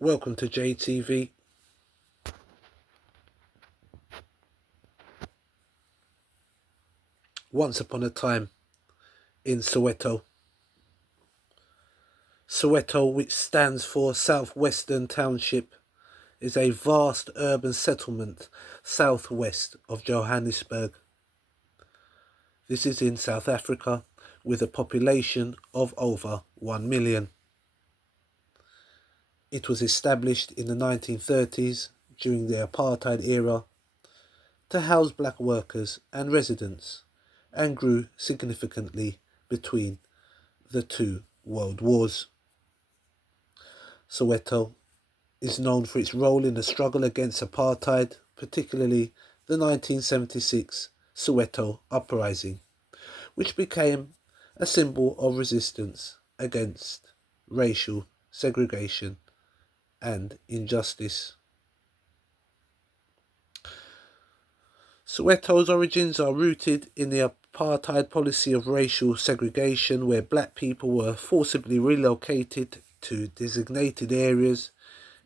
Welcome to JTV. Once upon a time in Soweto. Soweto, which stands for Southwestern Township, is a vast urban settlement southwest of Johannesburg. This is in South Africa with a population of over 1 million. It was established in the 1930s during the apartheid era to house black workers and residents, and grew significantly between the two world wars. Soweto is known for its role in the struggle against apartheid, particularly the 1976 Soweto Uprising, which became a symbol of resistance against racial segregation and injustice. Soweto's origins are rooted in the apartheid policy of racial segregation, where black people were forcibly relocated to designated areas,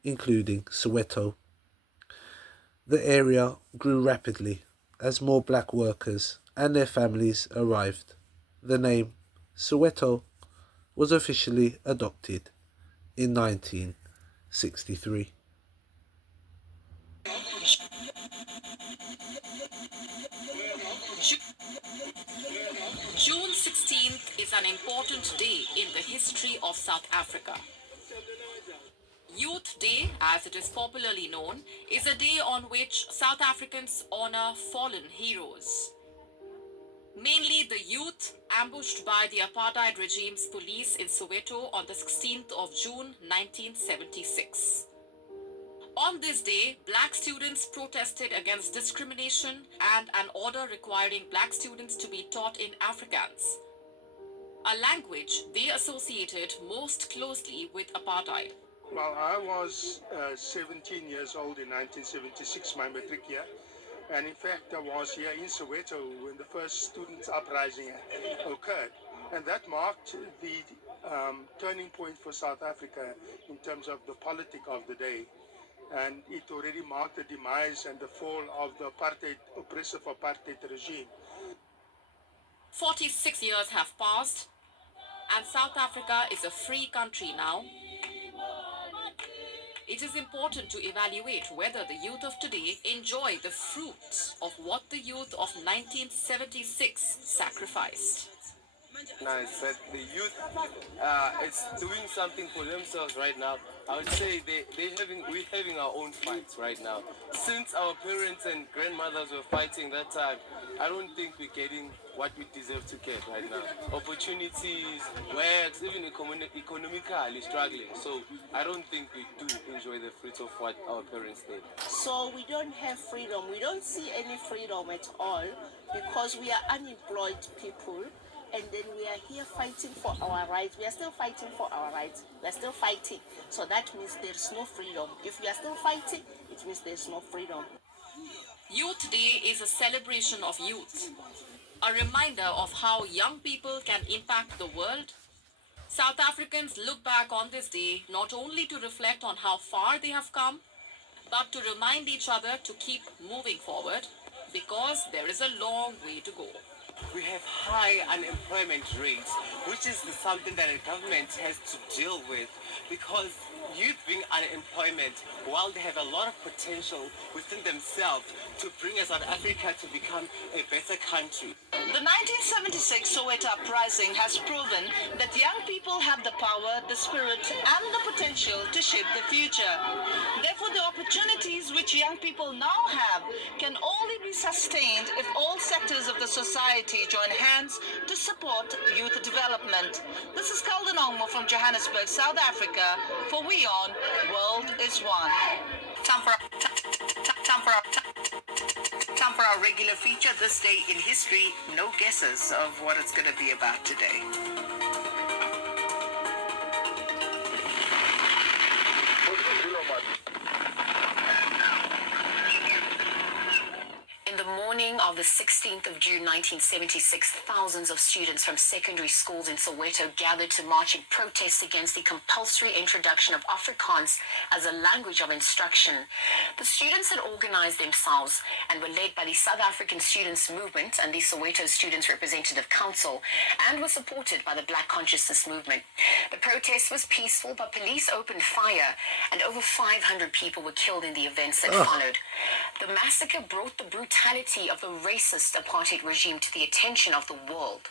including Soweto. The area grew rapidly as more black workers and their families arrived. The name Soweto was officially adopted in 1963. June 16th is an important day in the history of South Africa. Youth Day, as it is popularly known, is a day on which South Africans honor fallen heroes. Mainly the youth ambushed by the apartheid regime's police in Soweto on the 16th of June 1976. On this day, black students protested against discrimination and an order requiring black students to be taught in Afrikaans, a language they associated most closely with apartheid. Well, I was 17 years old in 1976, my matric year. And in fact, I was here in Soweto when the first student uprising occurred. And that marked the turning point for South Africa in terms of the politic of the day. And it already marked the demise and the fall of the oppressive apartheid regime. 46 years have passed, and South Africa is a free country now. It is important to evaluate whether the youth of today enjoy the fruits of what the youth of 1976 sacrificed. Nice that the youth is doing something for themselves right now. I would say we're having our own fights right now. Since our parents and grandmothers were fighting that time, I don't think we're getting what we deserve to get right now. Opportunities, works, even economically struggling. So I don't think we do enjoy the fruits of what our parents did. So we don't have freedom. We don't see any freedom at all because we are unemployed people. And then we are here fighting for our rights. We are still fighting for our rights. We are still fighting. So that means there's no freedom. If we are still fighting, it means there's no freedom. Youth Day is a celebration of youth, a reminder of how young people can impact the world. South Africans look back on this day not only to reflect on how far they have come, but to remind each other to keep moving forward, because there is a long way to go. We have high unemployment rates, which is something that the government has to deal with, because youth being unemployment, while they have a lot of potential within themselves to bring South Africa to become a better country. The 1976 Soweto Uprising has proven that young people have the power, the spirit, and the potential to shape the future. Therefore, the opportunities which young people now have can only be sustained if all sectors of the society join hands to support youth development. This is Calden Ongmo from Johannesburg, South Africa, for We On World is One. Time for our regular feature, This Day in History. No guesses of what it's going to be about today. In the morning of the the 16th of June 1976, thousands of students from secondary schools in Soweto gathered to march in protest against the compulsory introduction of Afrikaans as a language of instruction. The students had organized themselves and were led by the South African Students' Movement and the Soweto Students' Representative Council, and were supported by the Black Consciousness Movement. The protest was peaceful, but police opened fire, and over 500 people were killed in the events that followed. The massacre brought the brutality of the racist apartheid regime to the attention of the world.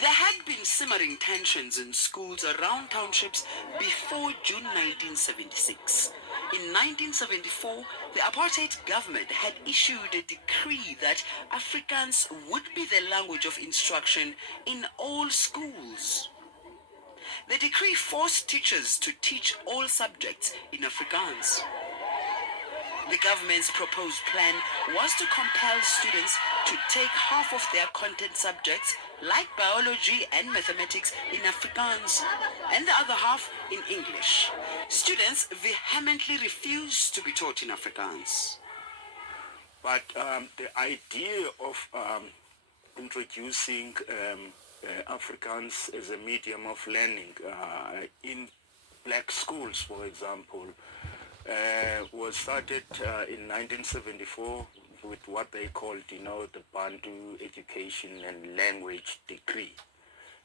There had been simmering tensions in schools around townships before June 1976. In 1974, the apartheid government had issued a decree that Afrikaans would be the language of instruction in all schools. The decree forced teachers to teach all subjects in Afrikaans. The government's proposed plan was to compel students to take half of their content subjects, like biology and mathematics, in Afrikaans, and the other half in English. Students vehemently refused to be taught in Afrikaans. But the idea of introducing Afrikaans as a medium of learning in black schools, for example, was started in 1974 with what they called, the Bantu Education and Language Decree.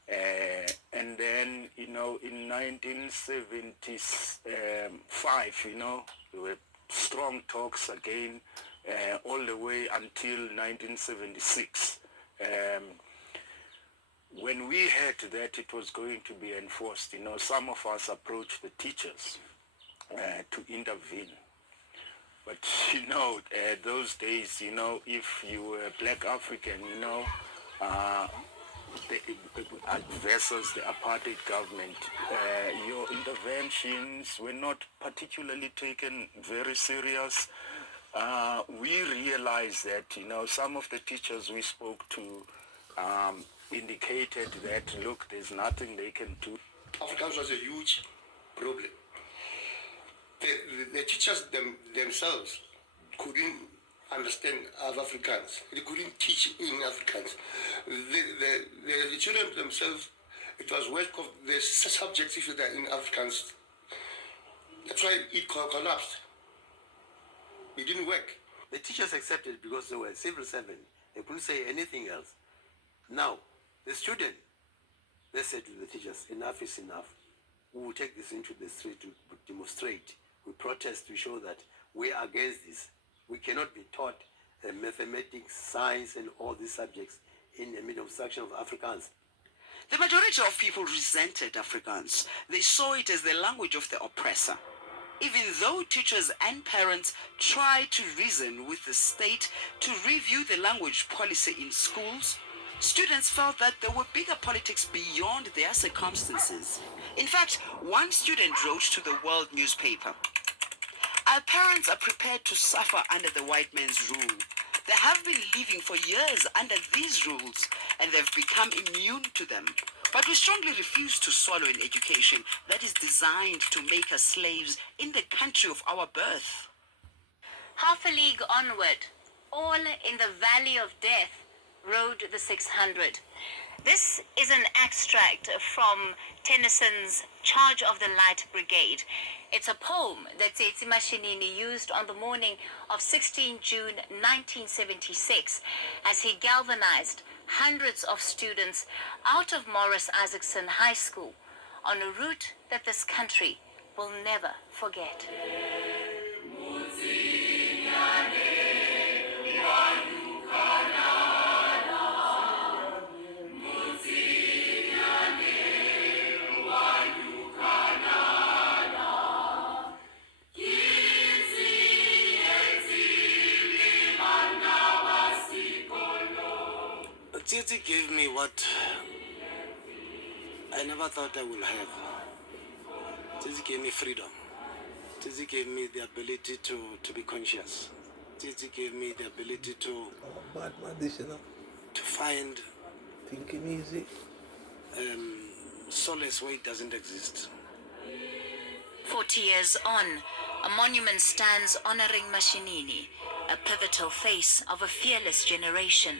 And then, in 1975, there were strong talks again all the way until 1976. When we heard that it was going to be enforced, some of us approached the teachers to intervene. But those days, if you were black African, versus the apartheid government, your interventions were not particularly taken very serious. We realized that, some of the teachers we spoke to indicated that, look, there's nothing they can do. Afrikaans was a huge problem. The teachers themselves couldn't understand Afrikaans. They couldn't teach in Afrikaans. The children themselves, it was worse because the subjects, if they're in Afrikaans, that's why it collapsed. It didn't work. The teachers accepted because they were civil servants. They couldn't say anything else. Now, the student, they said to the teachers, enough is enough. We will take this into the street to demonstrate. We protest to show that we are against this. We cannot be taught mathematics, science, and all these subjects in the middle section of Afrikaans. The majority of people resented Afrikaans. They saw it as the language of the oppressor. Even though teachers and parents tried to reason with the state to review the language policy in schools, students felt that there were bigger politics beyond their circumstances. In fact, one student wrote to the World newspaper, "Our parents are prepared to suffer under the white man's rule. They have been living for years under these rules, and they've become immune to them. But we strongly refuse to swallow an education that is designed to make us slaves in the country of our birth." Half a league onward, all in the valley of death, rode the 600. This is an extract from Tennyson's Charge of the Light Brigade. It's a poem that Tsetsi Mashinini used on the morning of 16 June 1976 as he galvanized hundreds of students out of Morris Isaacson High School on a route that this country will never forget. Titi gave me what I never thought I would have. Titi gave me freedom. Titi gave me the ability to be conscious. Titi gave me the ability to find thinking music. Solace where it doesn't exist. 40 years on, a monument stands honoring Mashinini, a pivotal face of a fearless generation.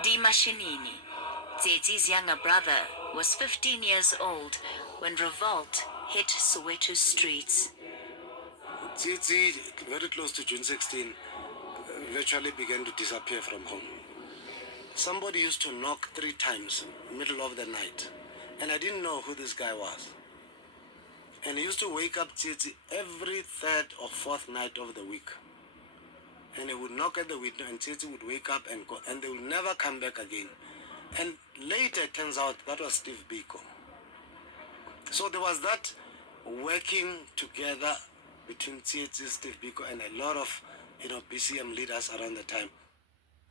Di Mashinini, Tsetsi's younger brother, was 15 years old when revolt hit Soweto streets. Tsetsi, very close to June 16, virtually began to disappear from home. Somebody used to knock 3 times, middle of the night, and I didn't know who this guy was. And he used to wake up Tsetsi every 3rd or 4th night of the week. And he would knock at the window and Tsetsi would wake up and go, and they would never come back again. And later it turns out that was Steve Biko. So there was that working together between Tsetsi, Steve Biko, and a lot of BCM leaders around the time.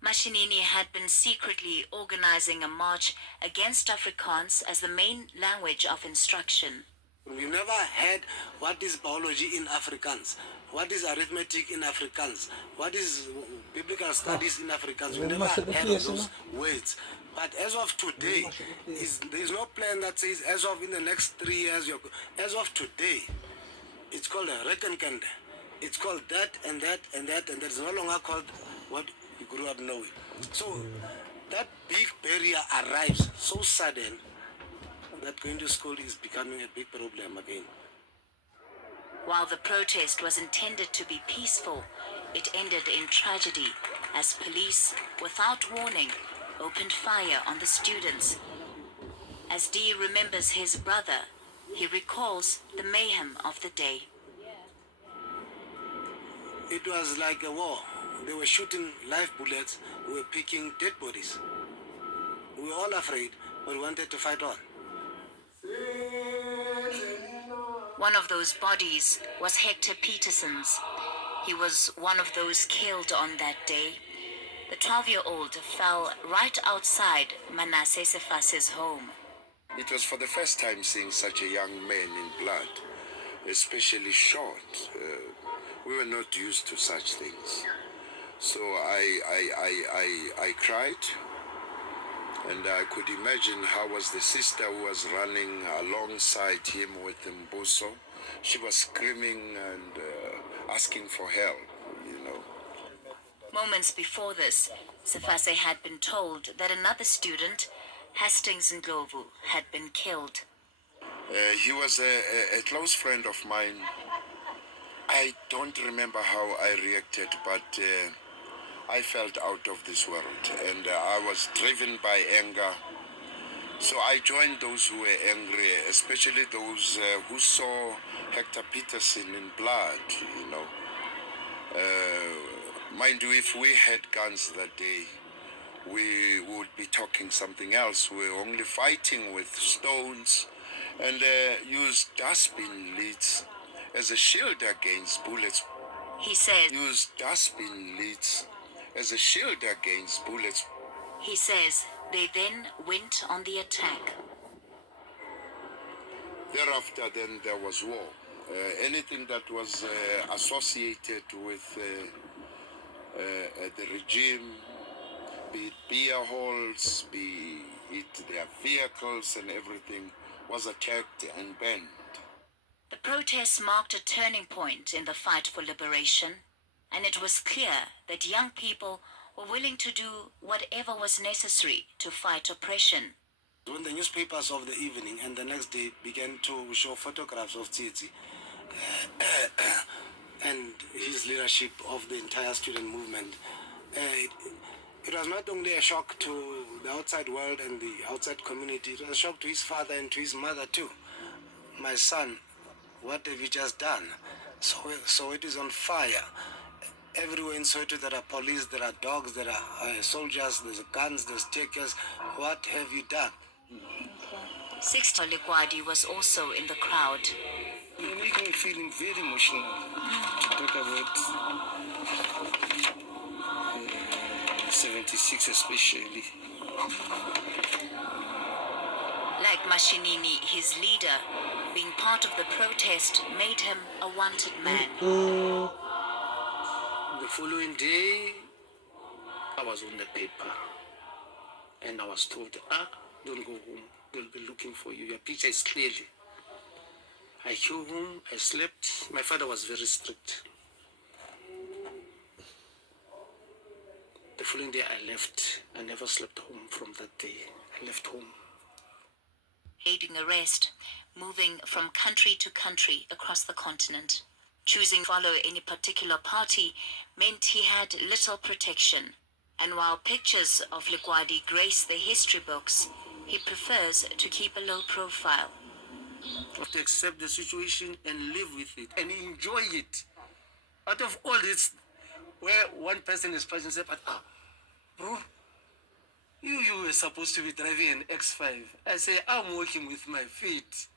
Mashinini had been secretly organizing a march against Afrikaans as the main language of instruction. We never had what is biology in Afrikaans, what is arithmetic in Afrikaans, what is biblical studies in Afrikaans. We never had those words. But as of today, there is no plan that says as of in the next 3 years, as of today, it's called a Rekkenkende. It's called that and that and that, and it's no longer called what you grew up knowing. So that big barrier arrives so sudden that going to school is becoming a big problem again. While the protest was intended to be peaceful, it ended in tragedy as police, without warning, opened fire on the students. As Dee remembers his brother, he recalls the mayhem of the day. It was like a war. They were shooting live bullets. We were picking dead bodies. We were all afraid, but we wanted to fight on. One of those bodies was Hector Petersons. He was one of those killed on that day. The 12-year-old fell right outside Manasseh Sefase's home. It was for the first time seeing such a young man in blood, especially shot. We were not used to such things. So I cried, and I could imagine how was the sister who was running alongside him with Mbuso. She was screaming and asking for help, Moments before this, Sefase had been told that another student, Hastings Ndlovu, had been killed. He was a close friend of mine. I don't remember how I reacted, but I felt out of this world, and I was driven by anger. So I joined those who were angry, especially those who saw Hector Peterson in blood, Mind you, if we had guns that day, we would be talking something else. We were only fighting with stones and used dustbin lids as a shield against bullets. He says, Use dustbin lids as a shield against bullets. He says they then went on the attack. Thereafter, then there was war. Anything that was associated with the regime, be it beer halls, be it their vehicles and everything, was attacked and banned. The protests marked a turning point in the fight for liberation, and it was clear that young people were willing to do whatever was necessary to fight oppression. When the newspapers of the evening and the next day began to show photographs of Tsitsi and his leadership of the entire student movement, it was not only a shock to the outside world and the outside community, it was a shock to his father and to his mother too. My son, what have you just done? So it is on fire. Everywhere in Soweto there are police, there are dogs, there are soldiers, there's guns, there's takers. What have you done? Sixto Likwadi was also in the crowd. You make me feeling very emotional to talk about 76 1976 especially. Like Mashinini, his leader, being part of the protest made him a wanted man. The following day, I was on the paper and I was told, don't go home. They'll be looking for you. Your picture is clearly. I came home, I slept. My father was very strict. The following day I left. I never slept home from that day. I left home. Aiding arrest, moving from country to country across the continent. Choosing to follow any particular party meant he had little protection. And while pictures of Lugwadi grace the history books, he prefers to keep a low profile. To accept the situation and live with it and enjoy it. Out of all this, where one person is passing, say, but bro, you were supposed to be driving an X5. I say, I'm working with my feet.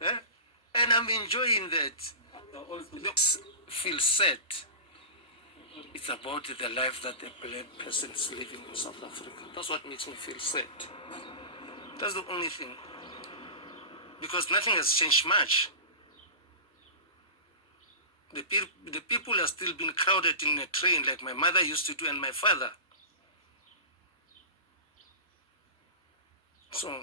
And I'm enjoying that. Looks feel sad. It's about the life that the black person is living in South Africa. That's what makes me feel sad. That's the only thing. Because nothing has changed much. The people are still being crowded in a train like my mother used to do and my father. So,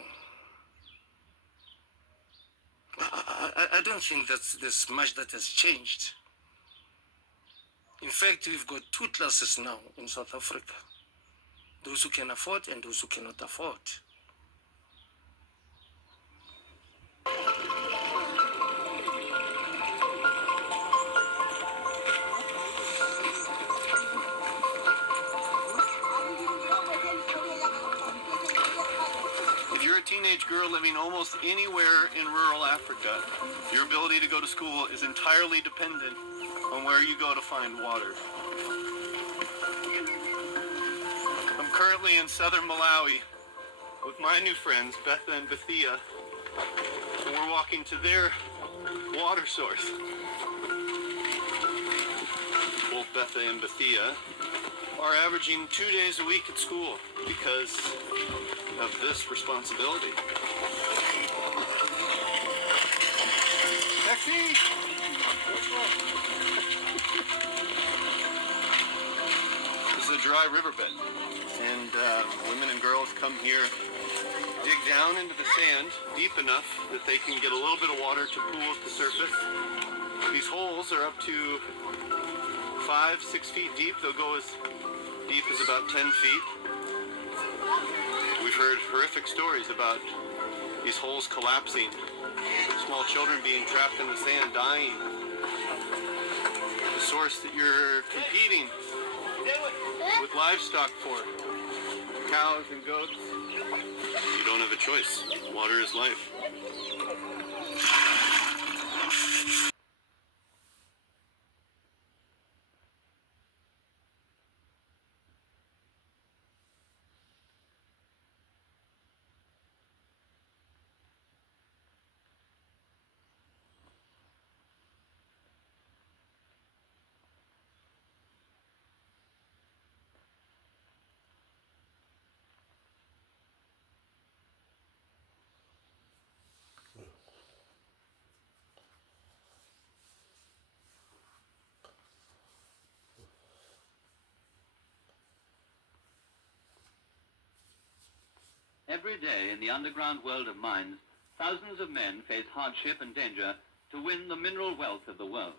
I don't think that there's much that has changed. In fact, we've got two classes now in South Africa. Those who can afford and those who cannot afford. If you're a teenage girl living almost anywhere in rural Africa, your ability to go to school is entirely dependent on where you go to find water. I'm currently in southern Malawi with my new friends, Betha and Bethia, and we're walking to their water source. Both Betha and Bethia are averaging 2 days a week at school because of this responsibility. Taxi! This is a dry riverbed, and women and girls come here, dig down into the sand deep enough that they can get a little bit of water to cool at the surface. These holes are up to 5-6 feet deep. They'll go as deep as about 10 feet. We've heard horrific stories about these holes collapsing, small children being trapped in the sand, dying. The source that you're competing with livestock for, cows and goats, you don't have a choice. Water is life. Every day in the underground world of mines, thousands of men face hardship and danger to win the mineral wealth of the world.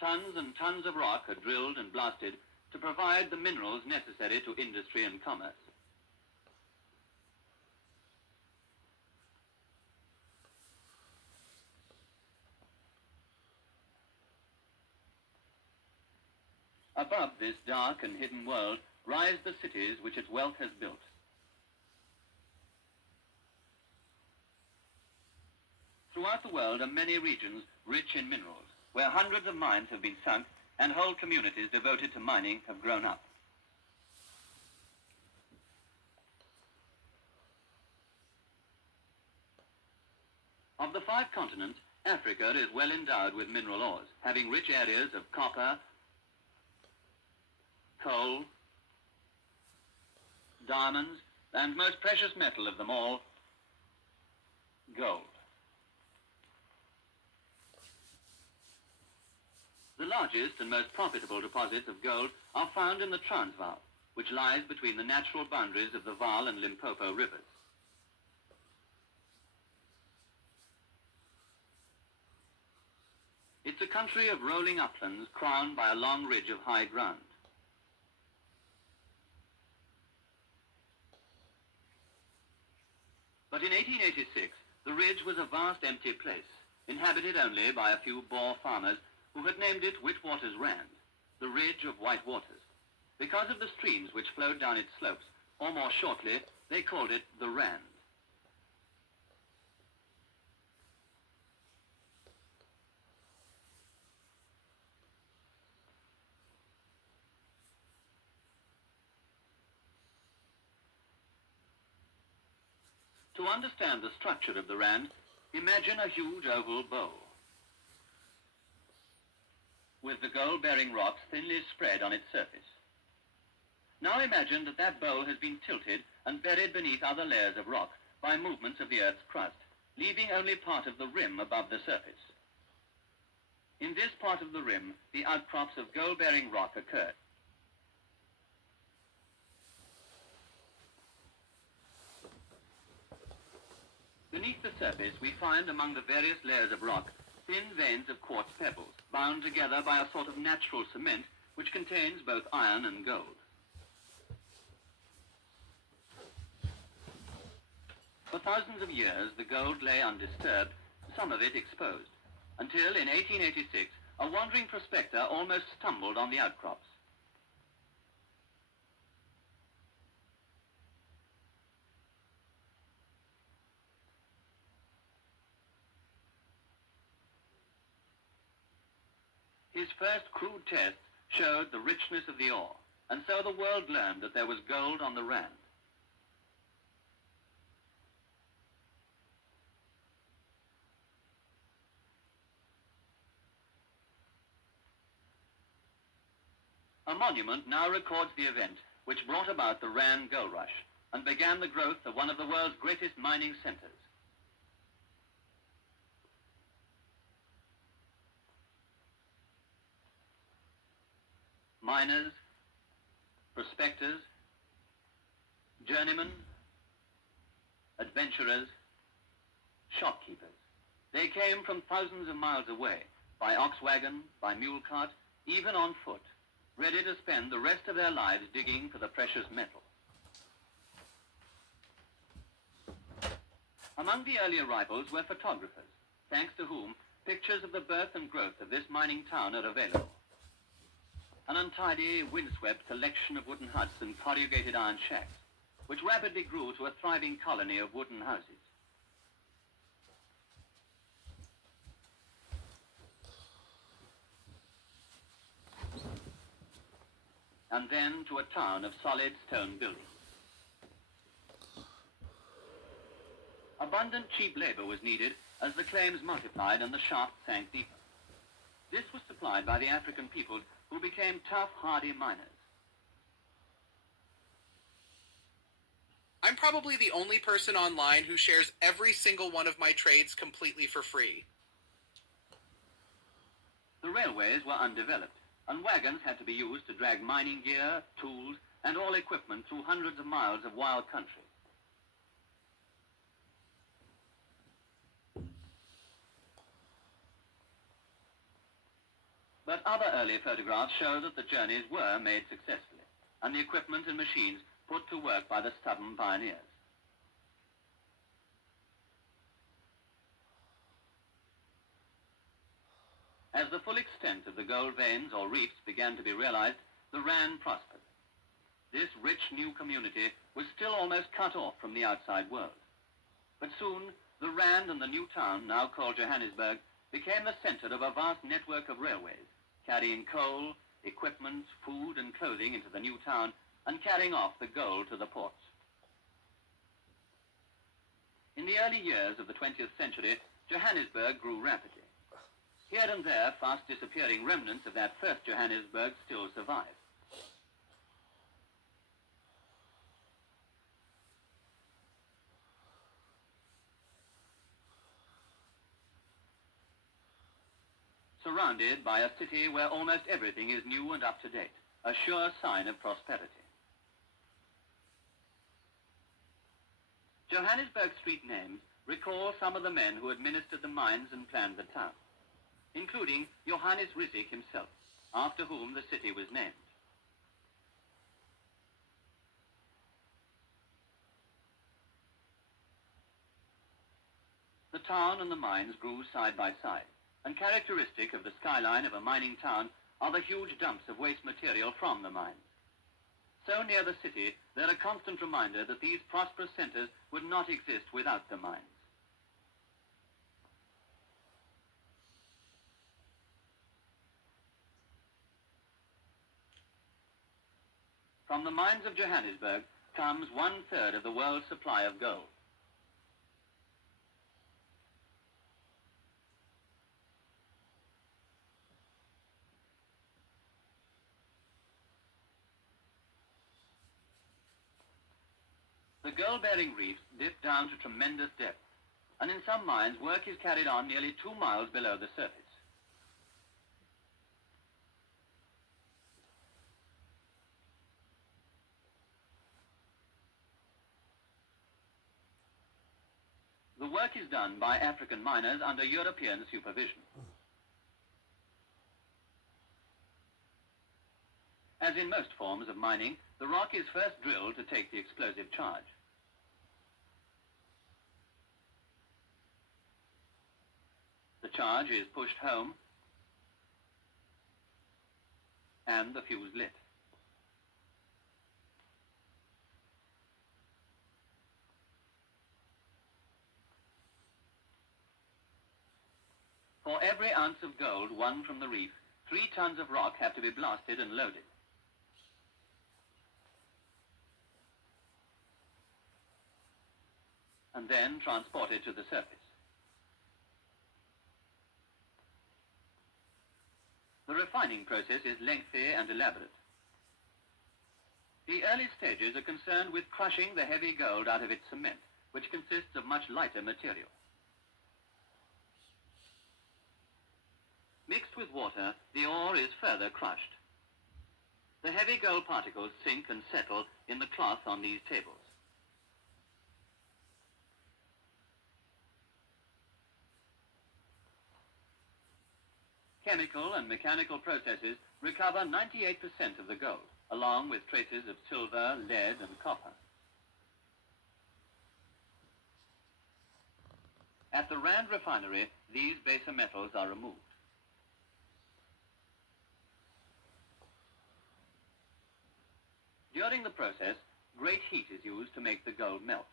Tons and tons of rock are drilled and blasted to provide the minerals necessary to industry and commerce. Above this dark and hidden world rise the cities which its wealth has built. Throughout the world are many regions rich in minerals, where hundreds of mines have been sunk and whole communities devoted to mining have grown up. Of the 5 continents, Africa is well endowed with mineral ores, having rich areas of copper, coal, diamonds, and most precious metal of them all, gold. The largest and most profitable deposits of gold are found in the Transvaal, which lies between the natural boundaries of the Vaal and Limpopo rivers. It's a country of rolling uplands crowned by a long ridge of high ground. But in 1886, the ridge was a vast empty place, inhabited only by a few Boer farmers who had named it Witwatersrand, Rand, the Ridge of White Waters, because of the streams which flowed down its slopes, or more shortly, they called it the Rand. To understand the structure of the Rand, imagine a huge oval bowl, with the gold-bearing rocks thinly spread on its surface. Now imagine that that bowl has been tilted and buried beneath other layers of rock by movements of the Earth's crust, leaving only part of the rim above the surface. In this part of the rim, the outcrops of gold-bearing rock occurred. Beneath the surface, we find among the various layers of rock thin veins of quartz pebbles, bound together by a sort of natural cement which contains both iron and gold. For thousands of years, the gold lay undisturbed, some of it exposed, until in 1886, a wandering prospector almost stumbled on the outcrops. His first crude tests showed the richness of the ore, and so the world learned that there was gold on the Rand. A monument now records the event which brought about the Rand gold rush and began the growth of one of the world's greatest mining centers. Miners, prospectors, journeymen, adventurers, shopkeepers. They came from thousands of miles away, by ox wagon, by mule cart, even on foot, ready to spend the rest of their lives digging for the precious metal. Among the early arrivals were photographers, thanks to whom pictures of the birth and growth of this mining town are available. An untidy, windswept collection of wooden huts and corrugated iron shacks, which rapidly grew to a thriving colony of wooden houses. And then to a town of solid stone buildings. Abundant cheap labor was needed as the claims multiplied and the shafts sank deeper. This was supplied by the African peoples who became tough, hardy miners. I'm probably the only person online who shares every single one of my trades completely for free. The railways were undeveloped, and wagons had to be used to drag mining gear, tools, and all equipment through hundreds of miles of wild country. But other early photographs show that the journeys were made successfully, and the equipment and machines put to work by the stubborn pioneers. As the full extent of the gold veins or reefs began to be realized, the Rand prospered. This rich new community was still almost cut off from the outside world. But soon, the Rand and the new town, now called Johannesburg, became the center of a vast network of railways, carrying coal, equipment, food, and clothing into the new town, and carrying off the gold to the ports. In the early years of the 20th century, Johannesburg grew rapidly. Here and there, fast disappearing remnants of that first Johannesburg still survive. Surrounded by a city where almost everything is new and up to date, a sure sign of prosperity. Johannesburg street names recall some of the men who administered the mines and planned the town, including Johannes Rissik himself, after whom the city was named. The town and the mines grew side by side, and characteristic of the skyline of a mining town are the huge dumps of waste material from the mines. So near the city, they're a constant reminder that these prosperous centers would not exist without the mines. From the mines of Johannesburg comes 1/3 of the world's supply of gold. The gold-bearing reefs dip down to tremendous depth, and in some mines work is carried on nearly 2 miles below the surface. The work is done by African miners under European supervision. As in most forms of mining, the rock is first drilled to take the explosive charge. The charge is pushed home and the fuse lit. For every ounce of gold won from the reef, 3 tons of rock have to be blasted and loaded. And then transported to the surface. The refining process is lengthy and elaborate. The early stages are concerned with crushing the heavy gold out of its cement, which consists of much lighter material. Mixed with water, the ore is further crushed. The heavy gold particles sink and settle in the cloth on these tables. Chemical and mechanical processes recover 98% of the gold, along with traces of silver, lead, and copper. At the Rand refinery, these baser metals are removed. During the process, great heat is used to make the gold melt.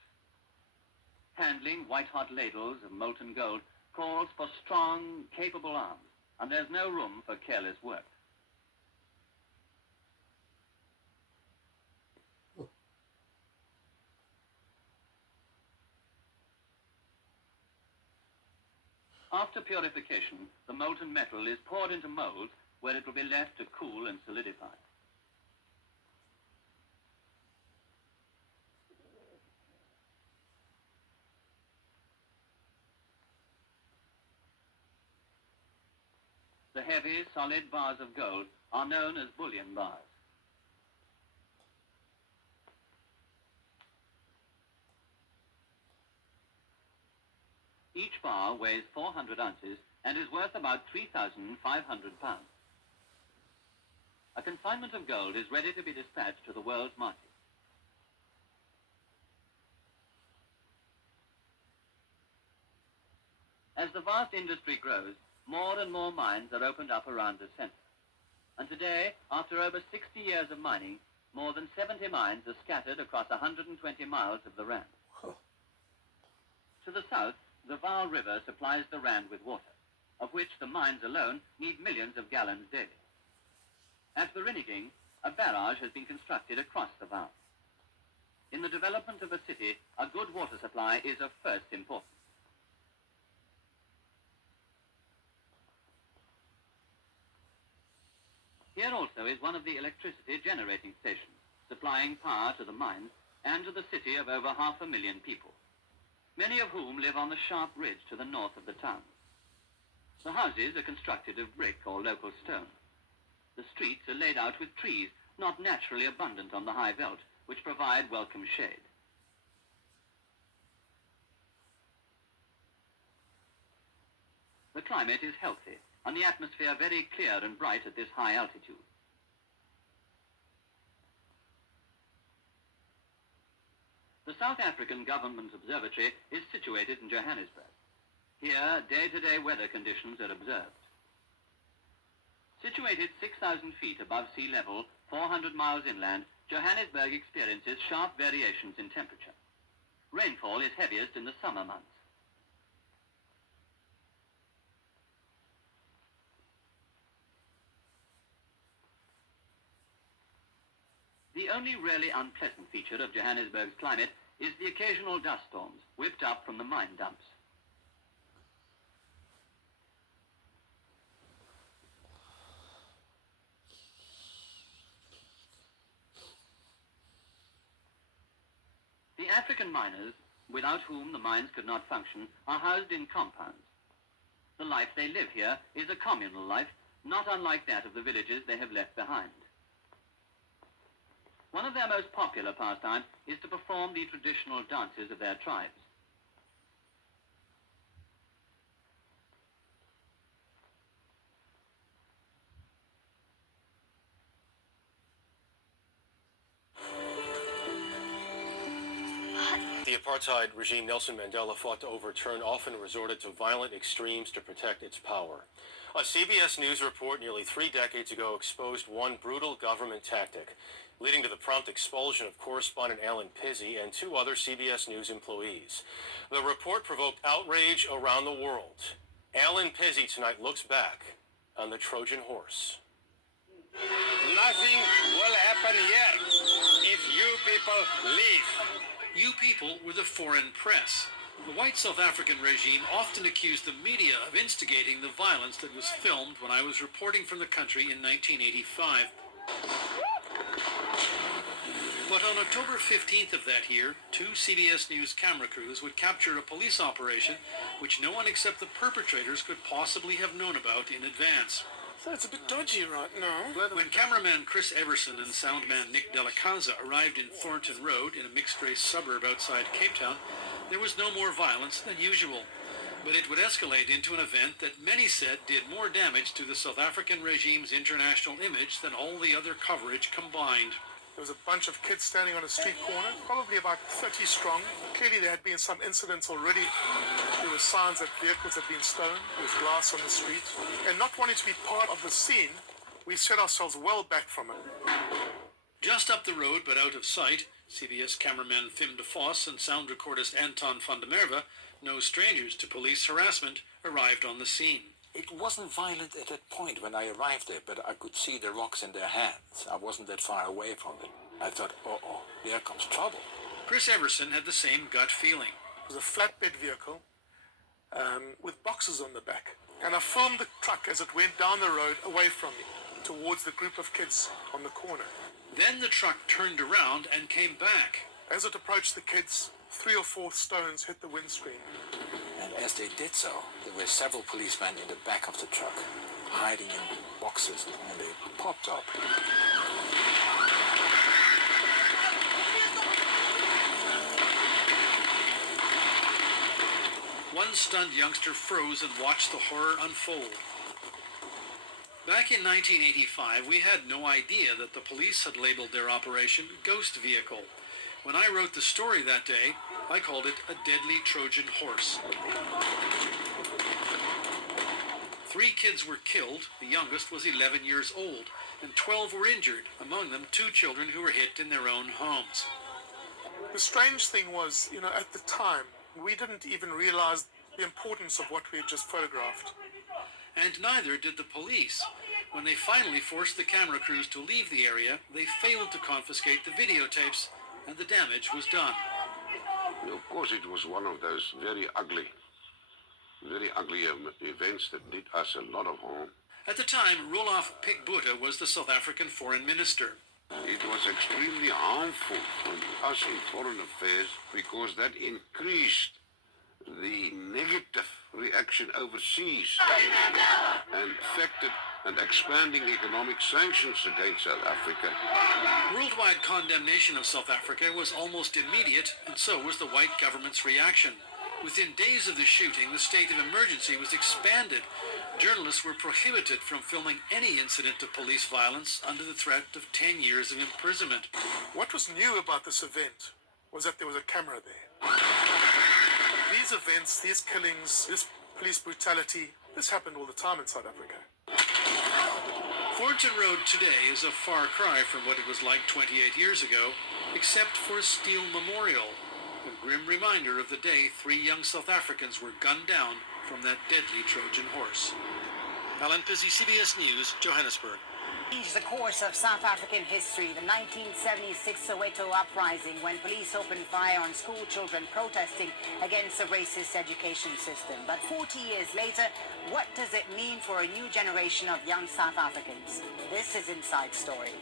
Handling white-hot ladles of molten gold calls for strong, capable arms, and there's no room for careless work. After purification, the molten metal is poured into molds where it will be left to cool and solidify. The heavy, solid bars of gold are known as bullion bars. Each bar weighs 400 ounces and is worth about 3,500 pounds. A consignment of gold is ready to be dispatched to the world's market. As the vast industry grows, more and more mines are opened up around the center. And today, after over 60 years of mining, more than 70 mines are scattered across 120 miles of the Rand. To the south, the Vaal River supplies the Rand with water, of which the mines alone need millions of gallons daily. At Vereeniging, a barrage has been constructed across the Vaal. In the development of a city, a good water supply is of first importance. Here also is one of the electricity generating stations, supplying power to the mines and to the city of over 500,000 people, many of whom live on the sharp ridge to the north of the town. The houses are constructed of brick or local stone. The streets are laid out with trees not naturally abundant on the high veld, which provide welcome shade. The climate is healthy, and the atmosphere very clear and bright at this high altitude. The South African Government Observatory is situated in Johannesburg. Here, day-to-day weather conditions are observed. Situated 6,000 feet above sea level, 400 miles inland, Johannesburg experiences sharp variations in temperature. Rainfall is heaviest in the summer months. The only really unpleasant feature of Johannesburg's climate is the occasional dust storms whipped up from the mine dumps. The African miners, without whom the mines could not function, are housed in compounds. The life they live here is a communal life, not unlike that of the villages they have left behind. One of their most popular pastimes is to perform the traditional dances of their tribes. The apartheid regime Nelson Mandela fought to overturn often resorted to violent extremes to protect its power. A CBS News report nearly 3 decades ago exposed one brutal government tactic, leading to the prompt expulsion of correspondent Alan Pizzi and 2 other CBS News employees. The report provoked outrage around the world. Alan Pizzi tonight looks back on the Trojan horse. Nothing will happen here if you people leave. You people were the foreign press. The white South African regime often accused the media of instigating the violence that was filmed when I was reporting from the country in 1985. But on October 15th of that year, 2 CBS News camera crews would capture a police operation which no one except the perpetrators could possibly have known about in advance. So it's a bit dodgy right now. When cameraman Chris Everson and soundman Nick Delacanza arrived in Thornton Road in a mixed-race suburb outside Cape Town, there was no more violence than usual. But it would escalate into an event that many said did more damage to the South African regime's international image than all the other coverage combined. There was a bunch of kids standing on a street corner, probably about 30 strong. Clearly there had been some incidents already. There were signs that vehicles had been stolen. There was glass on the street. And not wanting to be part of the scene, we set ourselves well back from it. Just up the road, but out of sight, CBS cameraman Fim de Vos and sound recordist Anton van der Merwe, no strangers to police harassment, arrived on the scene. It wasn't violent at that point when I arrived there, but I could see the rocks in their hands. I wasn't that far away from them. I thought, uh-oh, here comes trouble. Chris Everson had the same gut feeling. It was a flatbed vehicle with boxes on the back. And I filmed the truck as it went down the road away from me, towards the group of kids on the corner. Then the truck turned around and came back. As it approached the kids, 3 or 4 stones hit the windscreen. And as they did so, there were several policemen in the back of the truck, hiding in boxes, and they popped up. One stunned youngster froze and watched the horror unfold. Back in 1985, we had no idea that the police had labeled their operation Ghost Vehicle. When I wrote the story that day, I called it a deadly Trojan horse. 3 kids were killed, the youngest was 11 years old, and 12 were injured, among them 2 children who were hit in their own homes. The strange thing was, at the time, we didn't even realize the importance of what we had just photographed. And neither did the police. When they finally forced the camera crews to leave the area, they failed to confiscate the videotapes, and the damage was done. Of course, it was one of those very ugly events that did us a lot of harm. At the time, Roloff Pigbuta was the South African foreign minister. It was extremely harmful for us in foreign affairs because that increased the negative reaction overseas and affected and expanding economic sanctions against South Africa. Worldwide condemnation of South Africa was almost immediate, and so was the white government's reaction. Within days of the shooting, the state of emergency was expanded. Journalists were prohibited from filming any incident of police violence under the threat of 10 years of imprisonment. What was new about this event was that there was a camera there. These events, these killings, this police brutality, this happened all the time in South Africa. Thornton Road today is a far cry from what it was like 28 years ago, except for a steel memorial, a grim reminder of the day 3 young South Africans were gunned down from that deadly Trojan horse. Alan Pizzi, CBS News, Johannesburg. Change the course of South African history, the 1976 Soweto uprising when police opened fire on school children protesting against the racist education system. But 40 years later, what does it mean for a new generation of young South Africans? This is Inside Story.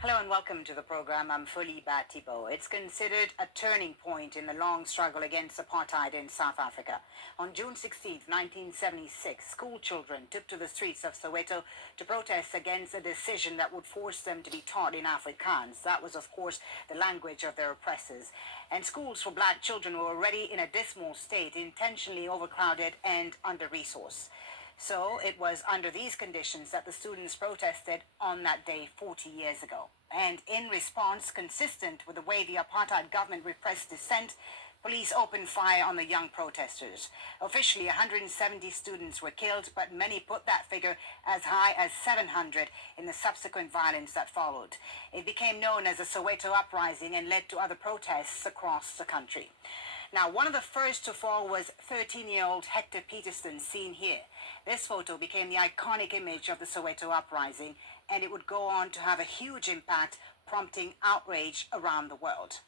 Hello and welcome to the program. I'm Fuli Batibo. It's considered a turning point in the long struggle against apartheid in South Africa. On June 16, 1976, school children took to the streets of Soweto to protest against a decision that would force them to be taught in Afrikaans. That was, of course, the language of their oppressors. And schools for black children were already in a dismal state, intentionally overcrowded and under-resourced. So it was under these conditions that the students protested on that day 40 years ago. And in response, consistent with the way the apartheid government repressed dissent, police opened fire on the young protesters. Officially, 170 students were killed, but many put that figure as high as 700 in the subsequent violence that followed. It became known as the Soweto Uprising and led to other protests across the country. Now, one of the first to fall was 13-year-old Hector Peterson, seen here. This photo became the iconic image of the Soweto Uprising, and it would go on to have a huge impact, prompting outrage around the world.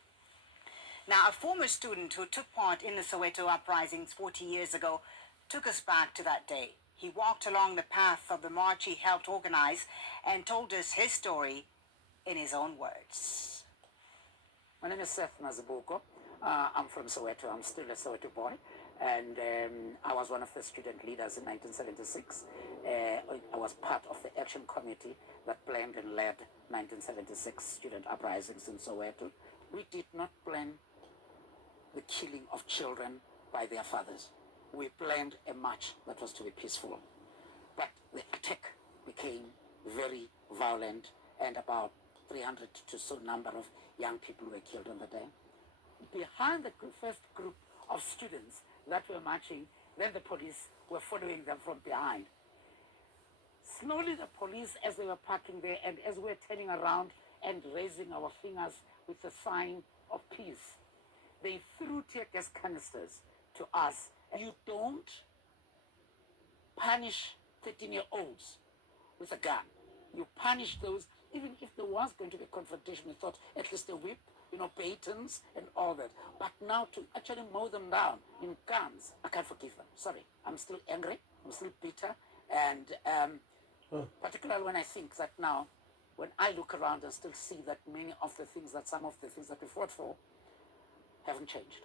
Now, a former student who took part in the Soweto Uprisings 40 years ago took us back to that day. He walked along the path of the march he helped organize and told us his story in his own words. My name is Seth Mazibuko. I'm from Soweto. I'm still a Soweto boy. And I was one of the student leaders in 1976. I was part of the action committee that planned and led 1976 student uprisings in Soweto. We did not plan the killing of children by their fathers. We planned a march that was to be peaceful. But the attack became very violent, and about 300 to so number of young people were killed on the day. Behind the first group of students that were marching, then the police were following them from behind. Slowly the police, as they were parking there and as we were turning around and raising our fingers with the sign of peace, they threw tear gas canisters to us. You don't punish 13-year-olds with a gun. You punish those, even if there was going to be confrontation, we thought at least a whip, batons and all that. But now to actually mow them down in guns, I can't forgive them. Sorry. I'm still angry. I'm still bitter. And particularly when I think that now, when I look around and still see that some of the things that we fought for haven't changed.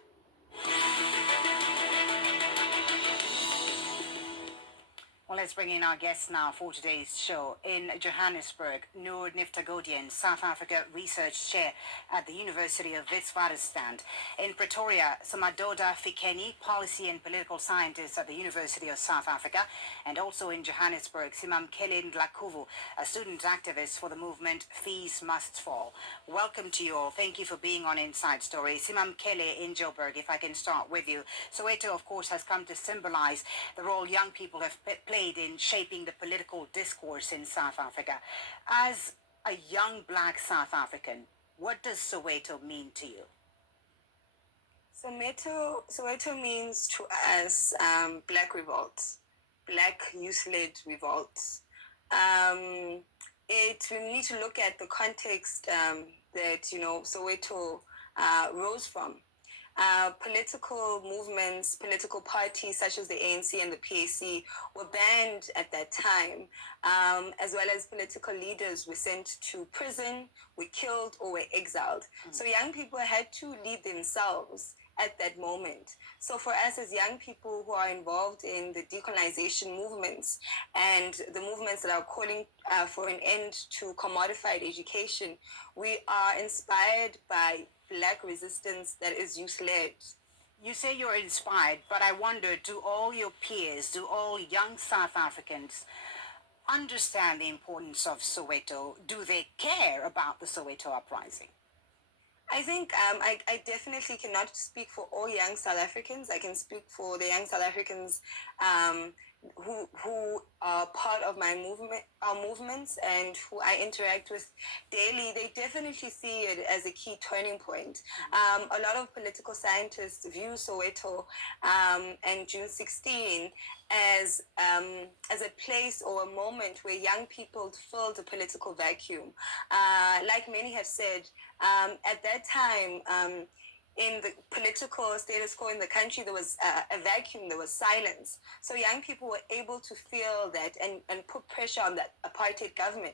Well, let's bring in our guests now for today's show. In Johannesburg, Noor Niftagodian, South Africa Research Chair at the University of Witwatersrand. In Pretoria, Samadoda Fikeni, Policy and Political Scientist at the University of South Africa. And also in Johannesburg, Simamkele Ndlakuvu, a student activist for the movement Fees Must Fall. Welcome to you all. Thank you for being on Inside Story. Simamkele in Joburg, if I can start with you. Soweto, of course, has come to symbolize the role young people have played in shaping the political discourse in South Africa. As a young black South African, what does Soweto mean to you? Soweto means to us black revolt. black youth-led revolts. We need to look at the context that Soweto rose from. Political movements, political parties such as the ANC and the PAC were banned at that time, as well as political leaders were sent to prison, were killed, or were exiled. So young people had to lead themselves at that moment. So for us as young people who are involved in the decolonization movements and the movements that are calling for an end to commodified education, we are inspired by black resistance that is youth-led. You say you're inspired, but I wonder, do all your peers, do all young South Africans understand the importance of Soweto? Do they care about the Soweto uprising? I think I definitely cannot speak for all young South Africans. I can speak for the young South Africans who are part of our movements and who I interact with daily. They definitely see it as a key turning point. A lot of political scientists view Soweto and June 16 as a place or a moment where young people filled a political vacuum. Like many have said, at that time, in the political status quo in the country, there was a vacuum, there was silence. So young people were able to feel that and put pressure on that apartheid government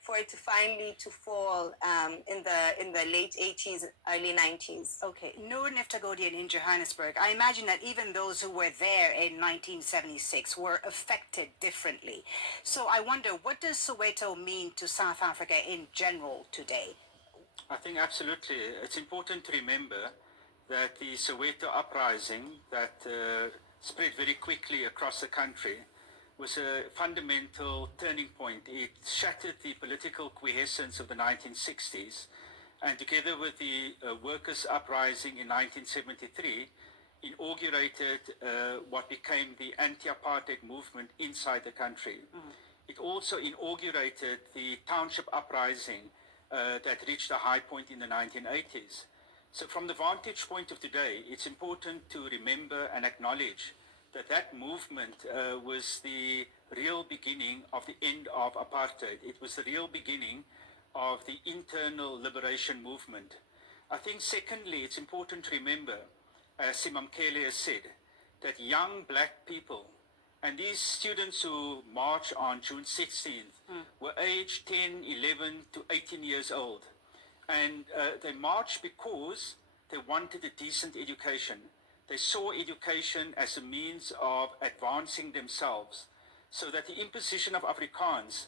for it to finally to fall in the late 80s, early 90s. Okay, Noor Neftagodian in Johannesburg, I imagine that even those who were there in 1976 were affected differently. So I wonder, what does Soweto mean to South Africa in general today? I think absolutely. It's important to remember that the Soweto uprising that spread very quickly across the country was a fundamental turning point. It shattered the political quiescence of the 1960s, and together with the workers' uprising in 1973, inaugurated what became the anti-apartheid movement inside the country. It also inaugurated the township uprising that reached a high point in the 1980s. So from the vantage point of today, it's important to remember and acknowledge that that movement was the real beginning of the end of apartheid. It was the real beginning of the internal liberation movement. I think secondly, it's important to remember, as Simamkele has said, that young black people, and these students who march on June 16th were aged 10, 11 to 18 years old. And they marched because they wanted a decent education. They saw education as a means of advancing themselves, so that the imposition of Afrikaans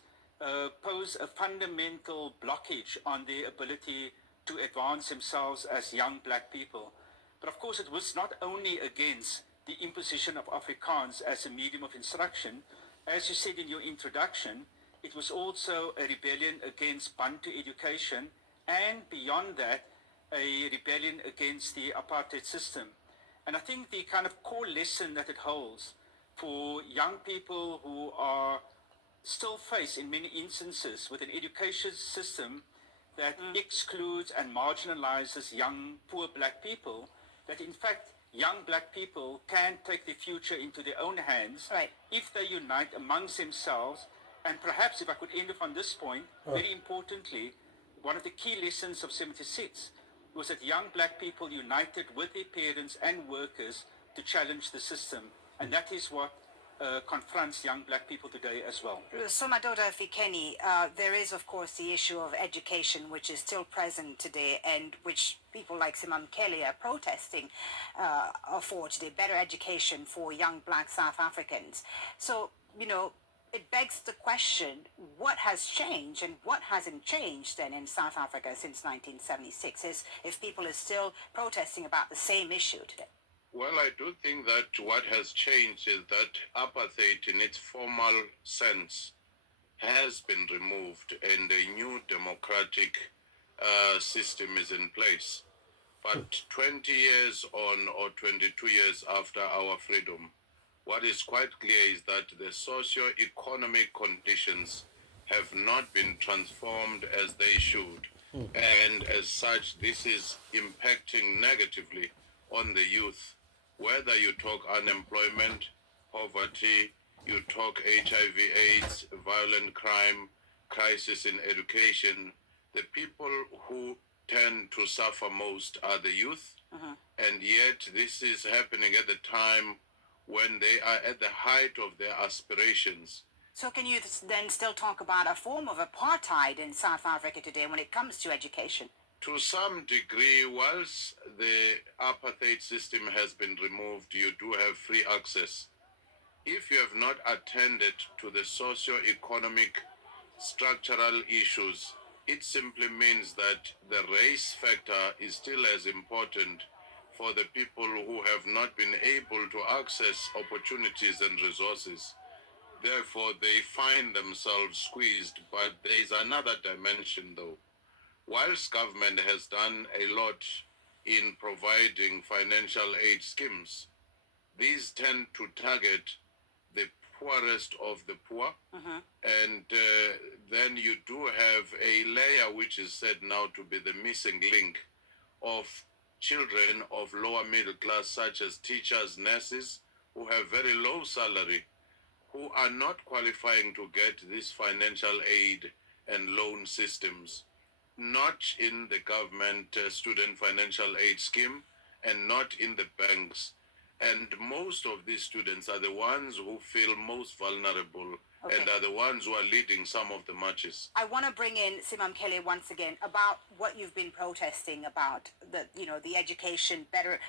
posed a fundamental blockage on their ability to advance themselves as young black people. But of course, it was not only against the imposition of Afrikaans as a medium of instruction. As you said in your introduction, it was also a rebellion against Bantu education, and beyond that, a rebellion against the apartheid system. And I think the kind of core lesson that it holds for young people who are still faced in many instances with an education system that excludes and marginalizes young, poor black people, that in fact, young black people can take their future into their own hands if they unite amongst themselves. And perhaps, if I could end up on this point, very importantly, one of the key lessons of 76 was that young black people united with their parents and workers to challenge the system. And that is what confronts young black people today as well. So, Madoda Fikeni, there is, of course, the issue of education, which is still present today and which people like Simamkele are protesting for today, better education for young black South Africans. So, you know, it begs the question, what has changed and what hasn't changed then in South Africa since 1976, if people are still protesting about the same issue today? Well, I do think that what has changed is that apartheid in its formal sense has been removed and a new democratic system is in place. But 20 years on, or 22 years after our freedom, what is quite clear is that the socio-economic conditions have not been transformed as they should. And as such, this is impacting negatively on the youth. Whether you talk unemployment, poverty, you talk HIV/AIDS, violent crime, crisis in education. The people who tend to suffer most are the youth, and yet this is happening at the time when they are at the height of their aspirations. So can you then still talk about a form of apartheid in South Africa today when it comes to education? To some degree, whilst the apartheid system has been removed, you do have free access. If you have not attended to the socio-economic structural issues, it simply means that the race factor is still as important for the people who have not been able to access opportunities and resources. Therefore, they find themselves squeezed. But there is another dimension, though. Whilst government has done a lot in providing financial aid schemes, these tend to target the poorest of the poor, and then you do have a layer which is said now to be the missing link of children of lower middle class, such as teachers, nurses, who have very low salary, who are not qualifying to get these financial aid and loan systems, not in the government student financial aid scheme and not in the banks. And most of these students are the ones who feel most vulnerable and are the ones who are leading some of the marches. I want to bring in Simamkele once again about what you've been protesting about, the education, better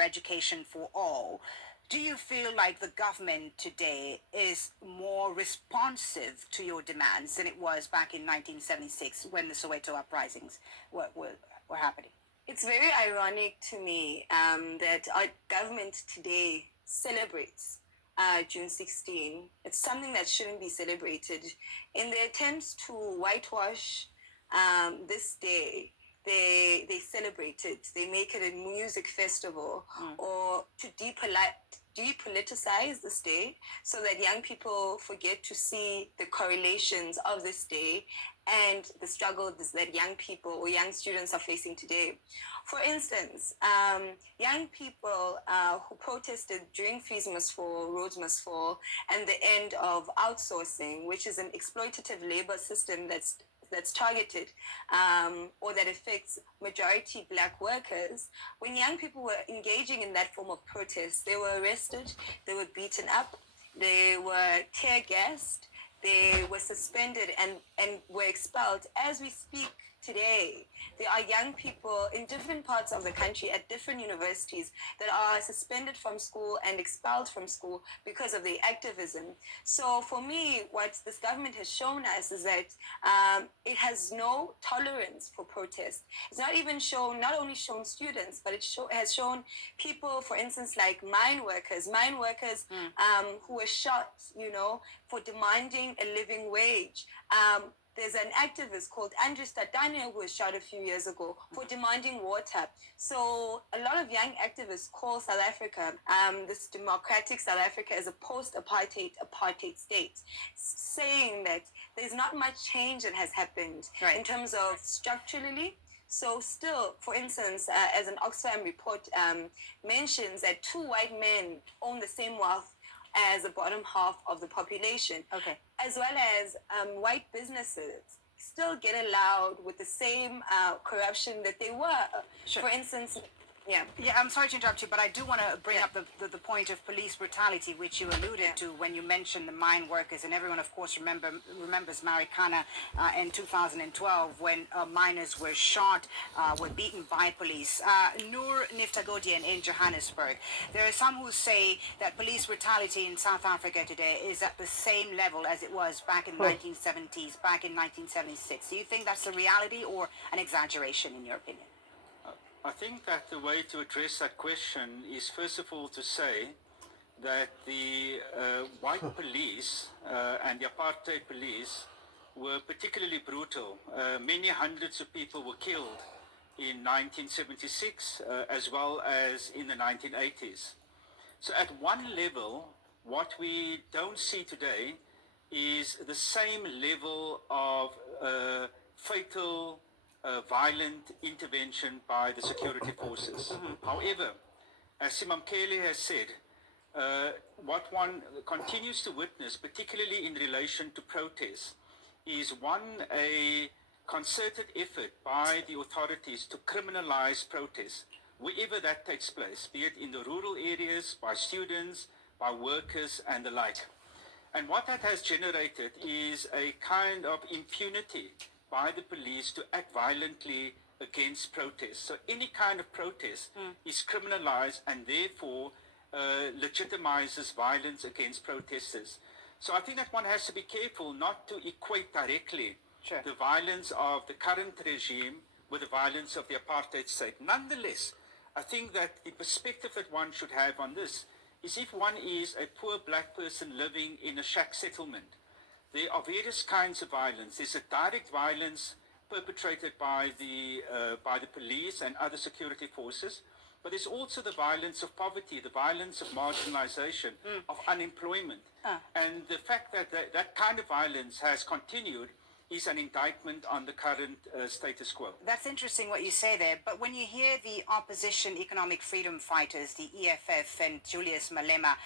education for all. Do you feel like the government today is more responsive to your demands than it was back in 1976 when the Soweto uprisings were happening? It's very ironic to me that our government today celebrates June 16. It's something that shouldn't be celebrated. In their attempts to whitewash this day, they celebrate it. They make it a music festival or to depoliticize this day so that young people forget to see the correlations of this day and the struggles that young people or young students are facing today. For instance, young people who protested during Fees Must Fall, Roads Must Fall, and the end of outsourcing, which is an exploitative labor system that's targeted or that affects majority black workers. When young people were engaging in that form of protest, they were arrested, they were beaten up, they were tear gassed, they were suspended and were expelled. As we speak today, there are young people in different parts of the country at different universities that are suspended from school and expelled from school because of their activism. So for me, what this government has shown us is that it has no tolerance for protest. It's not only shown students, but it has shown people, for instance, like mine workers who were shot, for demanding a living wage. There's an activist called Andrew Statania who was shot a few years ago for demanding water. So a lot of young activists call South Africa, this democratic South Africa, as a post-apartheid state, saying that there's not much change that has happened in terms of structurally. So still, for instance, as an Oxfam report mentions that 2 white men own the same wealth as the bottom half of the population, as well as white businesses still get allowed with the same corruption that they were. For instance, I'm sorry to interrupt you, but I do want to bring up the point of police brutality, which you alluded to when you mentioned the mine workers, and everyone, of course, remembers Marikana in 2012 when miners were shot, were beaten by police. Noor Niftagodian in Johannesburg. There are some who say that police brutality in South Africa today is at the same level as it was back in the 1970s, back in 1976. Do you think that's the reality or an exaggeration, in your opinion? I think that the way to address that question is, first of all, to say that the white police and the apartheid police were particularly brutal. Many hundreds of people were killed in 1976 as well as in the 1980s. So at one level, what we don't see today is the same level of fatal violent intervention by the security forces. However, as Simamkele has said, what one continues to witness, particularly in relation to protests, is one, a concerted effort by the authorities to criminalize protests, wherever that takes place, be it in the rural areas, by students, by workers, and the like. And what that has generated is a kind of impunity by the police to act violently against protests. So any kind of protest is criminalized and therefore legitimizes violence against protesters. So I think that one has to be careful not to equate directly the violence of the current regime with the violence of the apartheid state. Nonetheless, I think that the perspective that one should have on this is if one is a poor black person living in a shack settlement, there are various kinds of violence. There's a direct violence perpetrated by the police and other security forces, but there's also the violence of poverty, the violence of marginalization, of unemployment. And the fact that that kind of violence has continued is an indictment on the current status quo. That's interesting what you say there, but when you hear the opposition economic freedom fighters, the EFF and Julius Malema,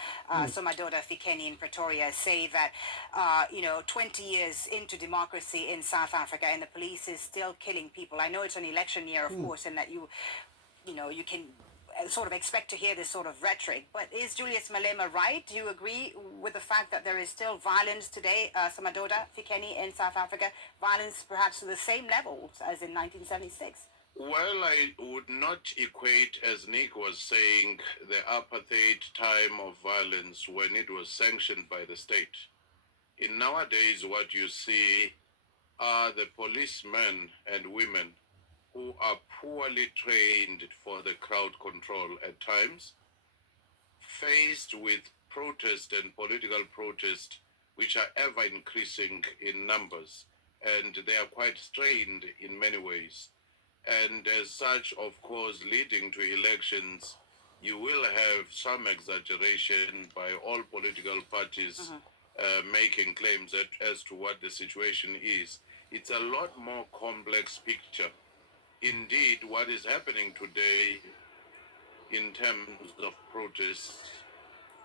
Somadoda Fikeni in Pretoria, say that, 20 years into democracy in South Africa and the police is still killing people. I know it's an election year, of course, and that you can sort of expect to hear this sort of rhetoric. But is Julius Malema right? Do you agree with the fact that there is still violence today, Somadoda Fikeni, in South Africa? Violence perhaps to the same levels as in 1976? Well, I would not equate, as Nick was saying, the apartheid time of violence when it was sanctioned by the state. In nowadays, what you see are the policemen and women who are poorly trained for the crowd control at times, faced with protest and political protest, which are ever increasing in numbers, and they are quite strained in many ways. And as such, of course, leading to elections, you will have some exaggeration by all political parties making claims as to what the situation is. It's a lot more complex picture. Indeed, what is happening today in terms of protests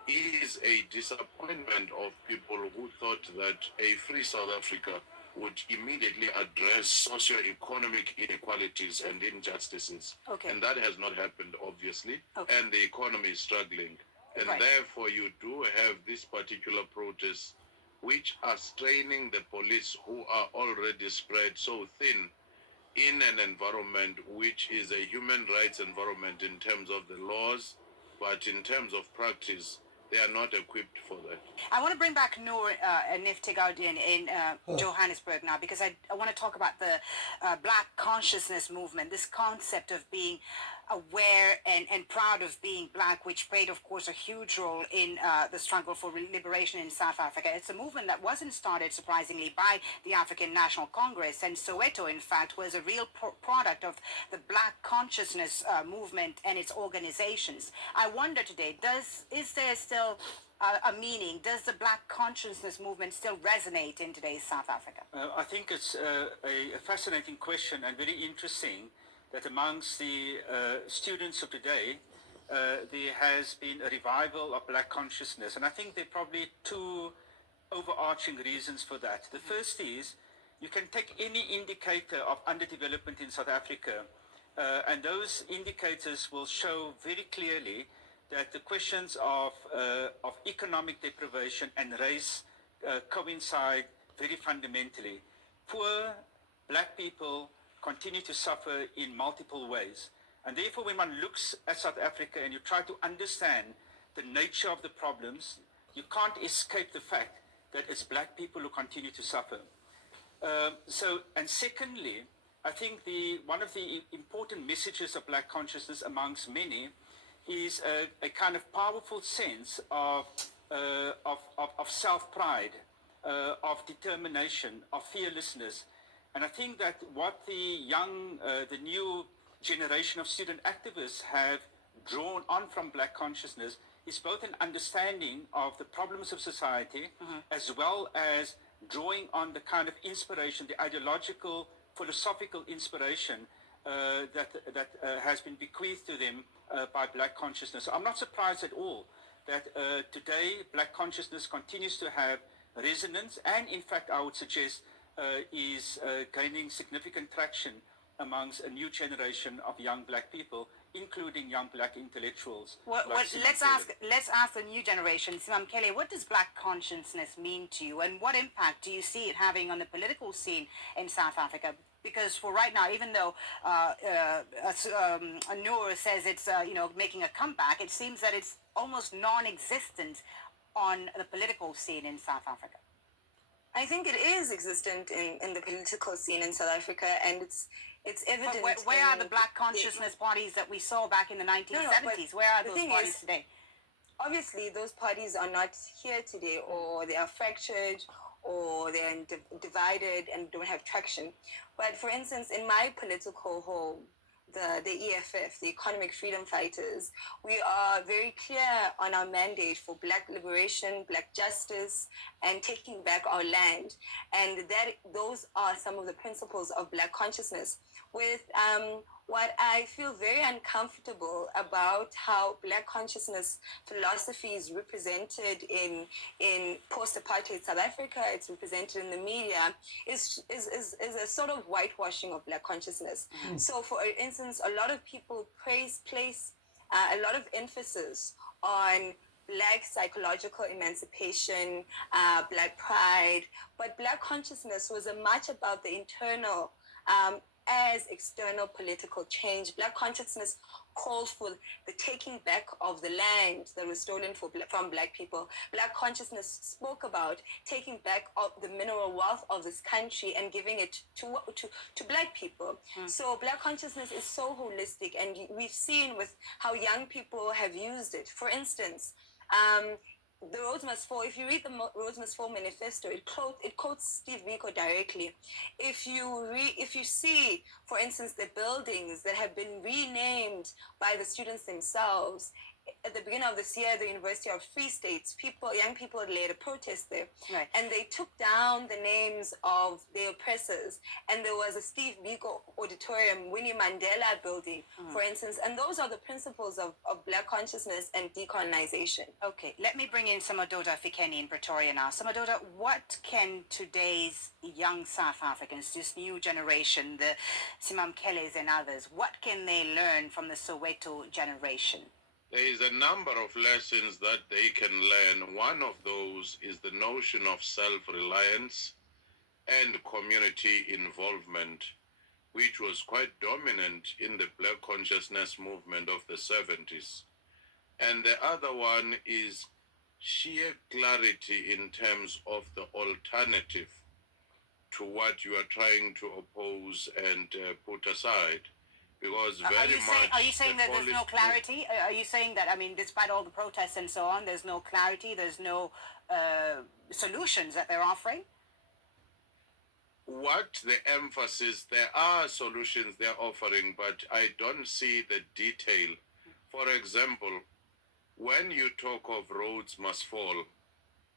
is a disappointment of people who thought that a free South Africa would immediately address socio-economic inequalities and injustices. And that has not happened, obviously. And the economy is struggling. And therefore, you do have this particular protests which are straining the police who are already spread so thin in an environment which is a human rights environment in terms of the laws, but in terms of practice, they are not equipped for that. I want to bring back Noor Niftigaudian in Johannesburg now, because I want to talk about the Black consciousness movement, this concept of being aware and proud of being Black, which played, of course, a huge role in the struggle for liberation in South Africa. It's a movement that wasn't started, surprisingly, by the African National Congress, and Soweto, in fact, was a real product of the Black consciousness movement and its organizations. I wonder today, is there still a meaning? Does the Black consciousness movement still resonate in today's South Africa? I think it's a fascinating question and very interesting that amongst the students of today, there has been a revival of Black consciousness. And I think there are probably two overarching reasons for that. The first is you can take any indicator of underdevelopment in South Africa, and those indicators will show very clearly that the questions of economic deprivation and race coincide very fundamentally. Poor Black people continue to suffer in multiple ways. And therefore, when one looks at South Africa and you try to understand the nature of the problems, you can't escape the fact that it's Black people who continue to suffer. And secondly, I think one of the important messages of Black consciousness amongst many is a kind of powerful sense of self-pride, of determination, of fearlessness. And I think that what the new generation of student activists have drawn on from Black consciousness is both an understanding of the problems of society, as well as drawing on the kind of inspiration, the ideological, philosophical inspiration that has been bequeathed to them by Black consciousness. So I'm not surprised at all that today black consciousness continues to have resonance, and in fact I would suggest is gaining significant traction amongst a new generation of young black people, including young black intellectuals. Let's ask the new generation. Simamkele, what does black consciousness mean to you, and what impact do you see it having on the political scene in South Africa? Because for right now, even though Noor says it's making a comeback, it seems that it's almost non-existent on the political scene in South Africa. I think it is existent in the political scene in South Africa, and it's evident. But where are the black consciousness parties that we saw back in the 1970s? Where are those parties today? Obviously, those parties are not here today, or they are fractured, or they're divided and don't have traction. But for instance, in my political home, the EFF, the Economic Freedom Fighters, we are very clear on our mandate for black liberation, black justice, and taking back our land. And those are some of the principles of black consciousness. With what I feel very uncomfortable about how black consciousness philosophy is represented in post-apartheid South Africa, it's represented in the media, is a sort of whitewashing of black consciousness. So for instance, a lot of people place a lot of emphasis on black psychological emancipation, black pride, but black consciousness was much about the internal as external political change. Black consciousness called for the taking back of the land that was stolen from black people. Black consciousness spoke about taking back of the mineral wealth of this country and giving it to black people. So black consciousness is so holistic, and we've seen with how young people have used it. For instance, the Roads Must Fall. If you read the Roads Must Fall manifesto, it quotes Steve Biko directly. If you see, for instance, the buildings that have been renamed by the students themselves. At the beginning of this year, the University of Free States, young people had led a protest there, and they took down the names of their oppressors. And there was a Steve Biko Auditorium, Winnie Mandela building, for instance. And those are the principles of black consciousness and decolonization. Okay, let me bring in Samadoda Fikeni in Pretoria now. Samadoda, what can today's young South Africans, this new generation, the Simamkeles and others, what can they learn from the Soweto generation? There is a number of lessons that they can learn. One of those is the notion of self-reliance and community involvement, which was quite dominant in the black consciousness movement of the 70s. And the other one is sheer clarity in terms of the alternative to what you are trying to oppose and put aside. Because are you saying that there's no clarity? Are you saying that, I mean, despite all the protests and so on, there's no clarity, there's no solutions that they're offering? What the emphasis, there are solutions they're offering, but I don't see the detail. For example, when you talk of roads must fall,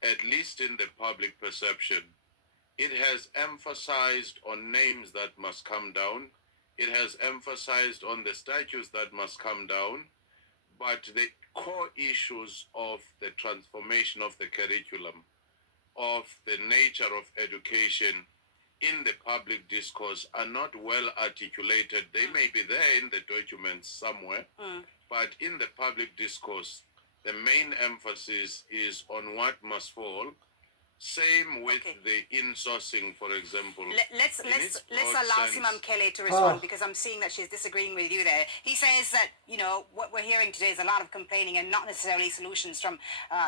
at least in the public perception, it has emphasized on names that must come down. It has emphasized on the statues that must come down, but the core issues of the transformation of the curriculum, of the nature of education in the public discourse are not well articulated. They may be there in the documents somewhere, but in the public discourse, the main emphasis is on what must fall. Same with the insourcing, for example. Let's allow Simamkele to respond, because I'm seeing that she's disagreeing with you there. He says that, you know, what we're hearing today is a lot of complaining and not necessarily solutions from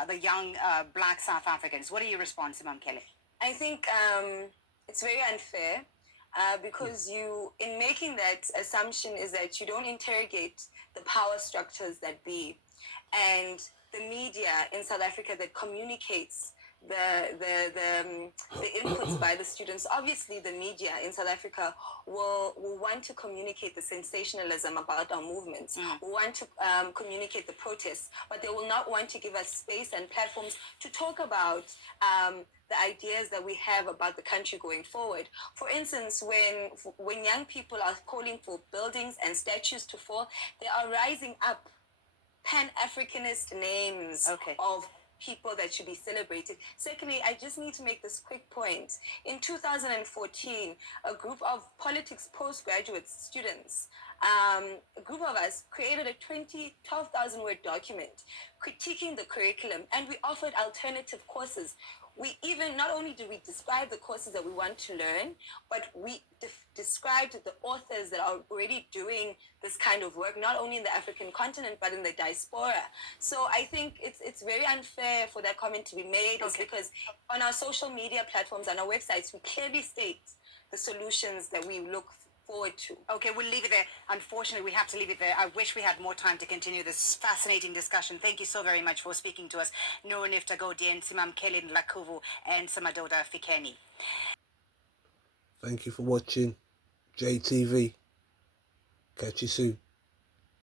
the young black South Africans. What do you respond, Simamkele? I think it's very unfair because in making that assumption is that you don't interrogate the power structures that be, and the media in South Africa that communicates the inputs by the students. Obviously, the media in South Africa will want to communicate the sensationalism about our movements, will want to communicate the protests, but they will not want to give us space and platforms to talk about the ideas that we have about the country going forward. For instance, when young people are calling for buildings and statues to fall, they are rising up Pan-Africanist names of people that should be celebrated. Secondly, I just need to make this quick point. In 2014, a group of politics postgraduate students, a group of us created a 12,000 word document critiquing the curriculum, and we offered alternative courses. We even, not only did we describe the courses that we want to learn, but we described the authors that are already doing this kind of work, not only in the African continent, but in the diaspora. So I think it's very unfair for that comment to be made. It's because on our social media platforms, on our websites, we clearly state the solutions that we look forward to. Okay, we'll leave it there. Unfortunately, we have to leave it there. I wish we had more time to continue this fascinating discussion. Thank you so very much for speaking to us. Nonifta Godien, Simam Kelin Lakuvu, and Samadoda Fikeni. Thank you for watching JTV. Catch you soon.